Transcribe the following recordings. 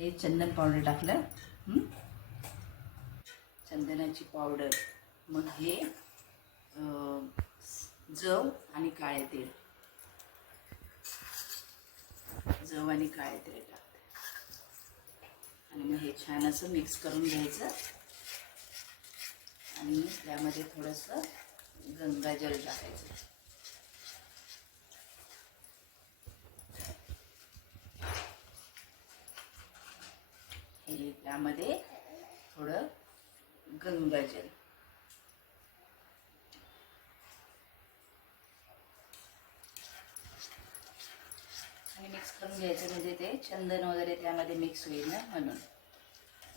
हे चंदन पावडर टाकलं. चंदनाची पावडर मग हे जव आणि काळे तेल जव आणि काळे तेल टाकते. आणि मग हे छान असं मिक्स करून घ्यायचं. आणि त्यामध्ये थोडंसं गंगाजल टाकायचं हे त्यामध्ये थोडं गंगाजल आणि मिक्स करून घ्यायचं म्हणजे ते चंदन वगैरे त्यामध्ये मिक्स होईल ना म्हणून.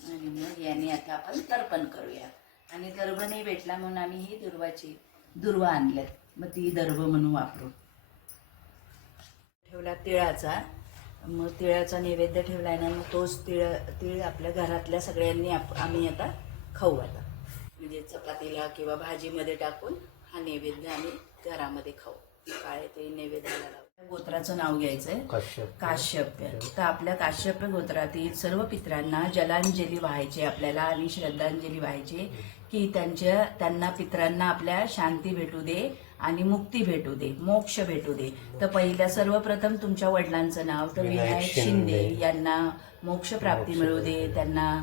आणि मग याने आता आपण तर्पण करूया. आणि दर्भ नाही भेटला म्हणून आम्ही ही दुर्वाची दुर्वा आणल्यात. मग ती दर्भ म्हणून वापरू. ठेवला तिळाचा. मग तिळाचा नैवेद्य ठेवलाय ना मग तोच तिळ तीळ आपल्या घरातल्या सगळ्यांनी आप आम्ही आता खाऊ आता. म्हणजे चपातीला किंवा भाजीमध्ये टाकून हा नैवेद्य आम्ही घरामध्ये खाऊ. काळे ते नैवेद्याला लावू. गोत्राचं नाव घ्यायचंय. कश्यप. काश्यप्य तर आपल्या काश्यप्य गोत्रातील सर्व पित्रांना जलांजली व्हायची आपल्याला आणि श्रद्धांजली व्हायची की त्यांच्या त्यांना पित्रांना आपल्या शांती भेटू दे आणि मुक्ती भेटू दे मोक्ष भेटू दे. तर पहिल्या सर्वप्रथम तुमच्या वडिलांचं नाव तर विनायक शिंदे. यांना मोक्ष प्राप्ती मिळू दे. त्यांना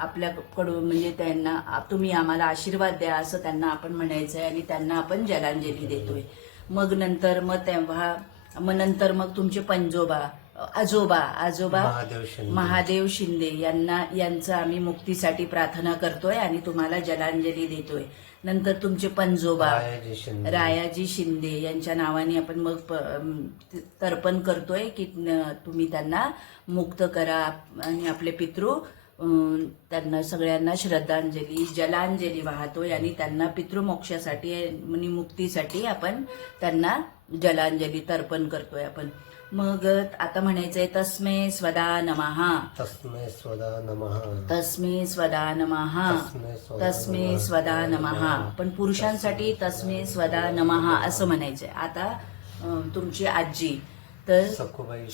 आपल्याकडून म्हणजे त्यांना तुम्ही आम्हाला आशीर्वाद द्या असं त्यांना आपण म्हणायचं आहे आणि त्यांना आपण जलांजली देतोय. मग नंतर मग तेव्हा मग नंतर मग तुमचे पंजोबा आजोबा आजोबा. महादेव शिंदे यांना यांचं आम्ही मुक्तीसाठी प्रार्थना करतोय आणि तुम्हाला जलांजली देतोय. नंतर तुमचे पंजोबा रायाजी शिंदे. यांच्या नावाने आपण मग तर्पण करतोय की तुम्ही त्यांना मुक्त करा आणि आपले पितृ त्यांना सगळ्यांना श्रद्धांजली जलांजली वाहतोय आणि त्यांना पितृमोक्षासाठी आणि मुक्तीसाठी आपण त्यांना जलांजली तर्पण करतोय आपण मग आता म्हणायचंय तस्मे स्वदा नमहा तस्मै स्वदा नमः. तस्मे स्वदा नमहा तस्मै स्वदा नमहा पण पुरुषांसाठी तस्मे स्वदा नमहा असं म्हणायचंय. आता तुमची आजी तर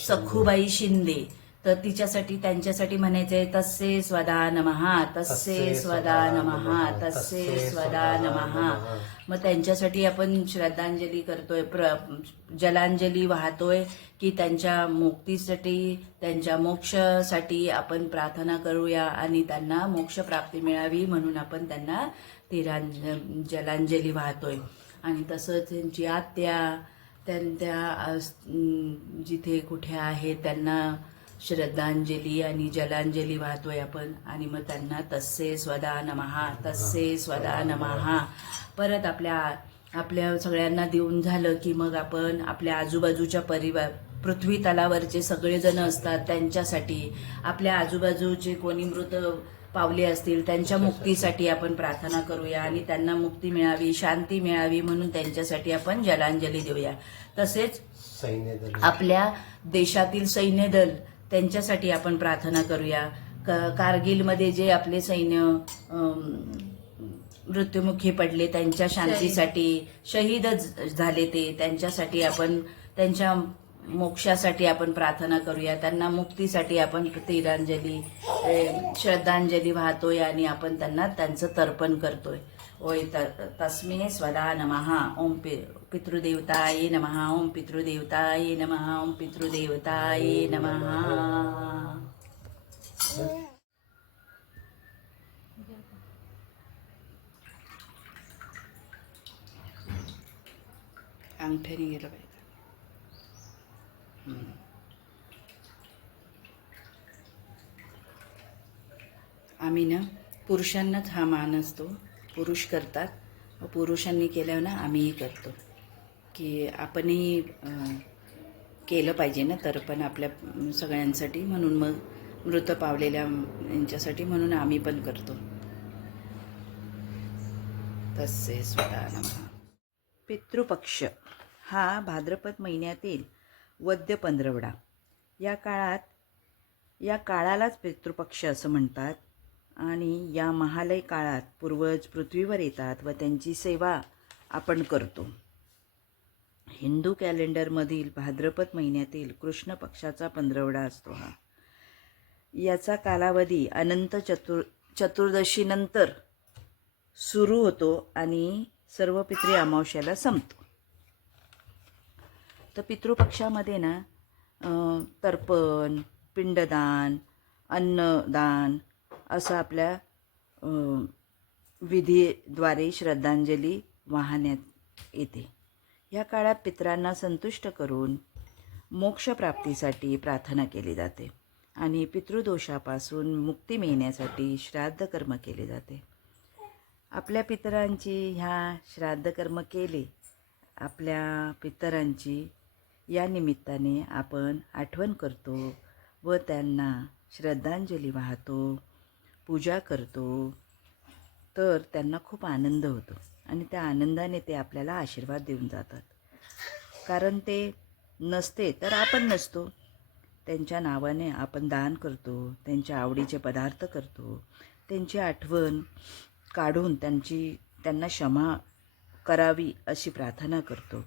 सखुबाई शिंदे. तर तिच्यासाठी त्यांच्यासाठी म्हणायचंय तस्से स्वदा नमहा तस्से स्वदा नमहा तस्से स्वदा नमहा मग त्यांच्यासाठी आपण श्रद्धांजली करतोय प्र जलांजली वाहतोय की त्यांच्या मुक्तीसाठी त्यांच्या मोक्षासाठी आपण प्रार्थना करूया आणि त्यांना मोक्ष प्राप्ती मिळावी म्हणून आपण त्यांना तिरांज जलांजली वाहतोय. आणि तसंच त्यांची आत्या त्यांच्या जिथे कुठे आहेत त्यांना श्रद्धांजली आणि जलांजली वाहतोय आपण. आणि मग त्यांना तस्से स्वदा नमहा तस्से स्वदा नमहा परत आपल्या आपल्या सगळ्यांना देऊन झालं की मग आपण आपल्या आजूबाजूच्या परिवार पृथ्वी तलावरचे सगळेजण असतात. त्यांच्यासाठी आपल्या आजूबाजूचे कोणी मृत पावले असतील त्यांच्या मुक्तीसाठी आपण प्रार्थना करूया. आणि त्यांना मुक्ती मिळावी शांती मिळावी म्हणून त्यांच्यासाठी आपण जलांजली देऊया. तसेच आपल्या देशातील सैन्य दल त्यांच्यासाठी आपण प्रार्थना करूया. क- कारगिलमध्ये जे आपले सैन्य मृत्युमुखी पडले त्यांच्या शांतीसाठी शहीद झाले ते त्यांच्यासाठी आपण त्यांच्या मोक्षासाठी आपण प्रार्थना करूया. त्यांना मुक्तीसाठी आपण तीरांजली श्रद्धांजली वाहतोय आणि आपण त्यांना त्यांचं तर्पण करतोय. ओय त- तस्मे स्वदा नमहा ओम पि पितृदेवताये नमः। ओम पितृदेवताये नमः। ओम पितृदेवताये नमः। अंगठ्याने गेलं पाहिजे. आम्ही ना पुरुषांनाच हा मान असतो. पुरुष करतात. पुरुषांनी केल्यावर ना आम्हीही करतो. की आपणही केलं पाहिजे ना तर पण आपल्या सगळ्यांसाठी म्हणून मग मृत पावलेल्या यांच्यासाठी म्हणून आम्ही पण करतो. तसे पितृपक्ष हा भाद्रपद महिन्यातील वद्य पंधरवडा. या काळात या काळालाच पितृपक्ष असं म्हणतात आणि या महालय काळात पूर्वज पृथ्वीवर येतात व त्यांची सेवा आपण करतो. हिंदू कॅलेंडरमधील भाद्रपद महिन्यातील कृष्ण पक्षाचा पंधरवडा असतो हा. याचा कालावधी अनंत चतुर चतुर्दशीनंतर सुरू होतो आणि सर्व पितृ अमावस्याला संपतो. तर पितृपक्षामध्ये ना तर्पण पिंडदान अन्नदान असं आपल्या विधीद्वारे श्रद्धांजली वाहण्यात येते. या काळात पितरांना संतुष्ट करून मोक्षप्राप्तीसाठी प्रार्थना केली जाते आणि पितृदोषापासून मुक्ती मिळण्यासाठी श्राद्ध कर्म केले जाते. आपल्या पितरांची ह्या श्राद्ध कर्म केले आपल्या पितरांची या निमित्ताने आपण आठवण करतो व त्यांना श्रद्धांजली वाहतो पूजा करतो तर त्यांना खूप आनंद होतो. आणि त्या आनंदाने ते आपल्याला आशीर्वाद देऊन जातात. कारण ते नसते तर आपण नसतो. त्यांच्या नावाने आपण दान करतो त्यांच्या आवडीचे पदार्थ करतो त्यांची आठवण काढून त्यांची त्यांना क्षमा करावी अशी प्रार्थना करतो.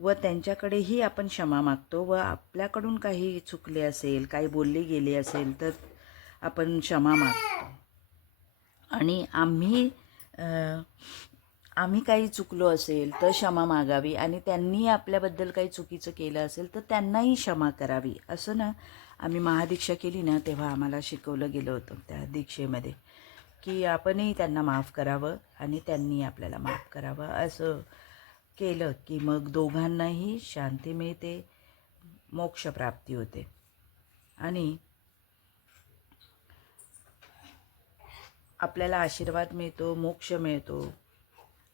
व त्यांच्याकडेही आपण क्षमा मागतो व आपल्याकडून काही चुकले असेल काही बोलले गेले असेल तर आपण क्षमा मागतो. आणि आम्ही आम्ही काही चुकलो असेल तर क्षमा मागावी आणि त्यांनी आपल्याबद्दल काही चुकीचं केलं असेल तर त्यांनाही क्षमा करावी. असं ना आम्ही महादीक्षा केली ना तेव्हा आम्हाला शिकवलं गेलं होतं त्या दीक्षेमध्ये की आपणही त्यांना माफ करावं आणि त्यांनी आपल्याला माफ करावं. असं केलं की मग दोघांनाही शांती मिळते मोक्षप्राप्ती होते. आणि आपल्याला आशीर्वाद मिळतो मोक्ष मिळतो.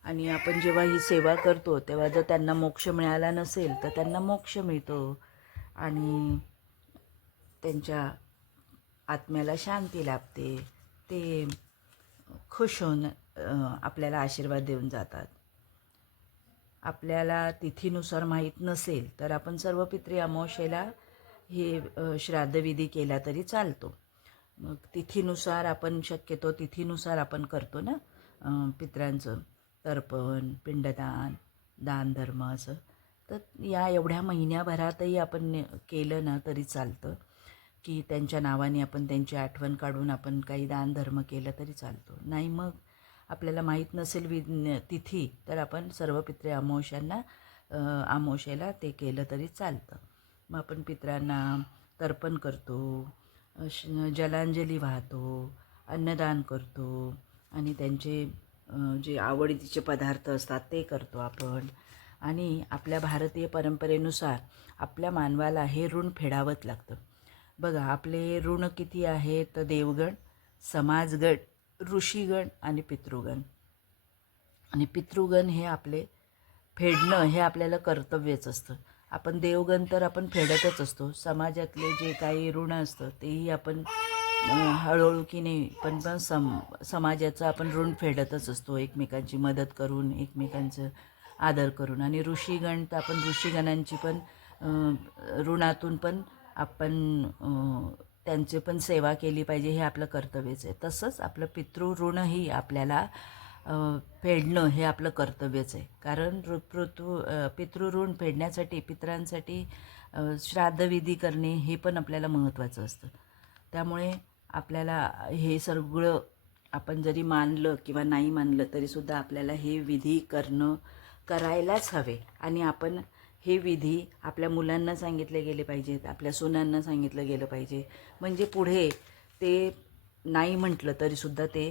आणि आपण जेव्हा ही सेवा करतो तेव्हा जर त्यांना मोक्ष मिळाला नसेल तर त्यांना मोक्ष मिळतो. आणि त्यांच्या आत्म्याला शांती लाभते. ते खुश होऊन आपल्याला आशीर्वाद देऊन जातात. आपल्याला तिथीनुसार माहीत नसेल तर आपण सर्व पित्री अमावशेला हे श्राद्धविधी केला तरी चालतो. मग तिथीनुसार आपण शक्यतो तिथीनुसार आपण करतो ना पित्रांचं. तर्पण पिंडदान दानधर्म असं. तर या एवढ्या महिन्याभरातही आपण केलं ना तरी चालतं की त्यांच्या नावाने आपण त्यांची आठवण काढून आपण काही दानधर्म केलं तरी चालतो. नाही मग आपल्याला माहीत नसेल वि तिथी तर आपण सर्व पित्रे अमावस्यांना आमोशेला ते केलं तरी चालतं. मग आपण पित्रांना तर्पण करतो जलांजली वाहतो अन्नदान करतो आणि त्यांचे जे आवडीचे पदार्थ असतात ते करतो आपण. आणि आपल्या भारतीय परंपरेनुसार आपल्या मानवाला हे ऋण फेडावंच लागतं. बघा आपले ऋण किती आहे तर देवगण समाजगण ऋषीगण आणि पितृगण. आणि पितृगण हे आपले फेडणं हे आपल्याला कर्तव्यच असतं. आपण देवगण तर आपण फेडतच असतो. समाजातले जे काही ऋण असतं तेही आपण हळूहळू की नाही पण पण सम समाजाचं आपण ऋण फेडतच असतो. एकमेकांची मदत करून एकमेकांचं आदर करून. आणि ऋषीगण तर आपण ऋषीगणांची पण ऋणातून पण आपण त्यांची पण सेवा केली पाहिजे हे आपलं कर्तव्यच आहे. तसंच आपलं पितृ ऋणही आपल्याला फेडणं हे आपलं कर्तव्यच आहे. कारण ऋ पितृऋण फेडण्यासाठी पितरांसाठी श्राद्धविधी करणे हे पण आपल्याला महत्त्वाचं असतं. त्यामुळे आपल्याला हे सगळं आपण जरी मानलं किंवा नाही मानलं तरीसुद्धा आपल्याला हे विधी करणं करायलाच हवे. आणि आपण हे विधी आपल्या मुलांना सांगितले गेले पाहिजेत आपल्या सुनांना सांगितलं गेलं पाहिजे. म्हणजे पुढे ते नाही म्हटलं तरीसुद्धा ते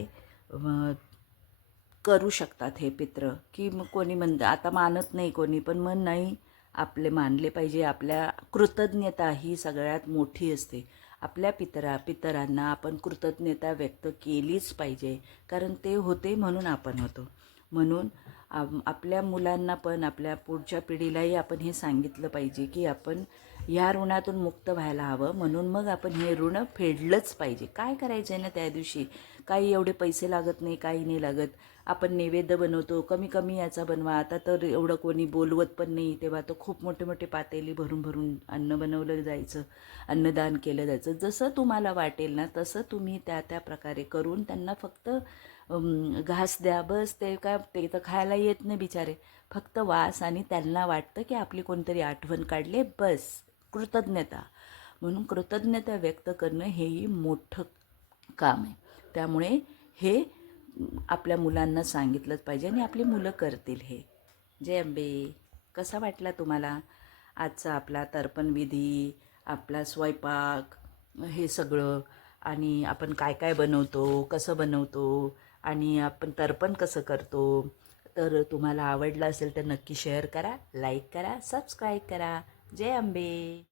करू शकतात हे पित्र. की मग कोणी म्हणतं आता मानत नाही कोणी. पण मग नाही आपले मानले पाहिजे. आपल्या कृतज्ञता ही सगळ्यात मोठी असते. आपल्या पितरा पितरांना आपण कृतज्ञता व्यक्त केलीच पाहिजे कारण ते होते म्हणून आपण होतो. म्हणून आपल्या मुलांना पण आपल्या पुढच्या पिढीलाही आपण हे सांगितलं पाहिजे की आपण या ऋणातून मुक्त व्हायला हवं. म्हणून मग आपण हे ऋण फेडलंच पाहिजे. काय करायचं आहे ना त्या दिवशी? काही एवढे पैसे लागत नाही काही नाही लागत. आपण नैवेद्य बनवतो कमी कमी याचा बनवा. आता तर एवढं कोणी बोलवत पण नाही. तेव्हा तर खूप मोठे मोठे पातेली भरून भरून अन्न बनवलं जायचं अन्नदान केलं जायचं. जसं तुम्हाला वाटेल ना तसं तुम्ही त्या त्या प्रकारे करून त्यांना फक्त घास द्या. बस ते काय ते तर खायला येत नाही बिचारे. फक्त वास आणि त्यांना वाटतं की आपली कोणतरी आठवण काढले बस. कृतज्ञता. म्हणून कृतज्ञता व्यक्त करणं हेही मोठं काम आहे. त्यामुळे हे आपल्या मुलांना सांगितलंच पाहिजे आणि आपली मुलं करतील हे. जय अंबे कसा वाटला तुम्हाला आजचा आपला तर्पण विधी आपला स्वयंपाक हे सगळं? आणि आपण काय काय बनवतो कसं बनवतो? आणि आपण तर्पण कसं करतो? तर तुम्हाला आवडलं असेल तर नक्की शेअर करा लाईक करा सबस्क्राईब करा. जय अंबे